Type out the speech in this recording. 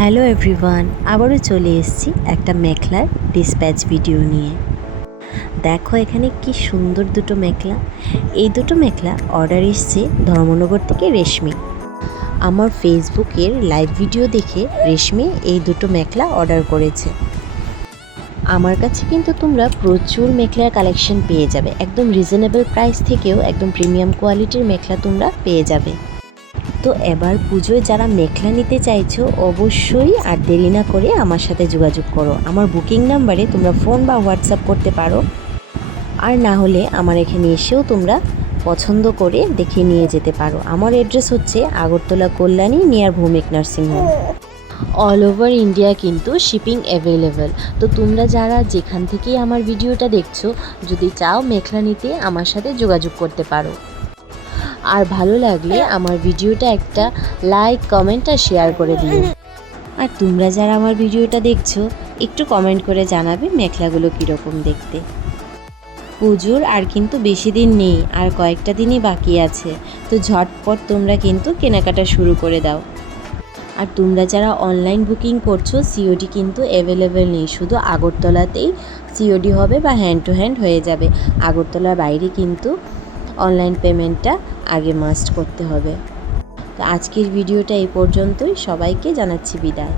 Hello everyone, আবারও চলে এসেছি একটা মেখলার ডিসপ্যাচ ভিডিও নিয়ে। দেখো এখানে কি সুন্দর দুটো মেখলা। এই দুটো মেখলা অর্ডার এসছে ধর্মনগর থেকে রেশমি। আমার ফেসবুকের লাইভ ভিডিও দেখে রেশমি এই দুটো মেখলা অর্ডার করেছে। আমার কাছে কিন্তু তোমরা প্রচুর মেখলার কালেকশন পেয়ে যাবে, একদম রিজনেবল প্রাইস থেকেও একদম প্রিমিয়াম কোয়ালিটির মেখলা তোমরা পেয়ে যাবে। তো এবার পুজোয় যারা মেখলা নিতে চাইছো অবশ্যই আর দেরি না করে আমার সাথে যোগাযোগ করো। আমার বুকিং নাম্বারে তোমরা ফোন বা হোয়াটসঅ্যাপ করতে পারো, আর না হলে আমার এখানে এসেও তোমরা পছন্দ করে দেখে নিয়ে যেতে পারো। আমার অ্যাড্রেস হচ্ছে Agartala Kalyani near Bhowmik nursing home. All over India কিন্তু শিপিং অ্যাভেলেবেল। তো তোমরা যারা যেখান থেকেই আমার ভিডিওটা দেখছো, যদি চাও মেখলা নিতে আমার সাথে যোগাযোগ করতে পারো। আর ভালো লাগলে আমার ভিডিওটা একটা লাইক, কমেন্ট আর শেয়ার করে দিও। আর তোমরা যারা আমার ভিডিওটা দেখছো একটু কমেন্ট করে জানাবে মেখলাগুলো কীরকম দেখতে। পুজোর আর কিন্তু বেশি দিন নেই, আর কয়েকটা দিনই বাকি আছে। তো ঝটপট তোমরা কিন্তু কেনাকাটা শুরু করে দাও। আর তোমরা যারা অনলাইন বুকিং করছো, সিওডি কিন্তু অ্যাভেলেবেল নেই, শুধু আগরতলাতেই সিওডি হবে বা হ্যান্ড টু হ্যান্ড হয়ে যাবে। আগরতলার বাইরে কিন্তু অনলাইন পেমেন্টটা আগে মাস্ট করতে হবে। তো আজকের ভিডিওটা এই পর্যন্তই, সবাইকে জানাচ্ছি বিদায়।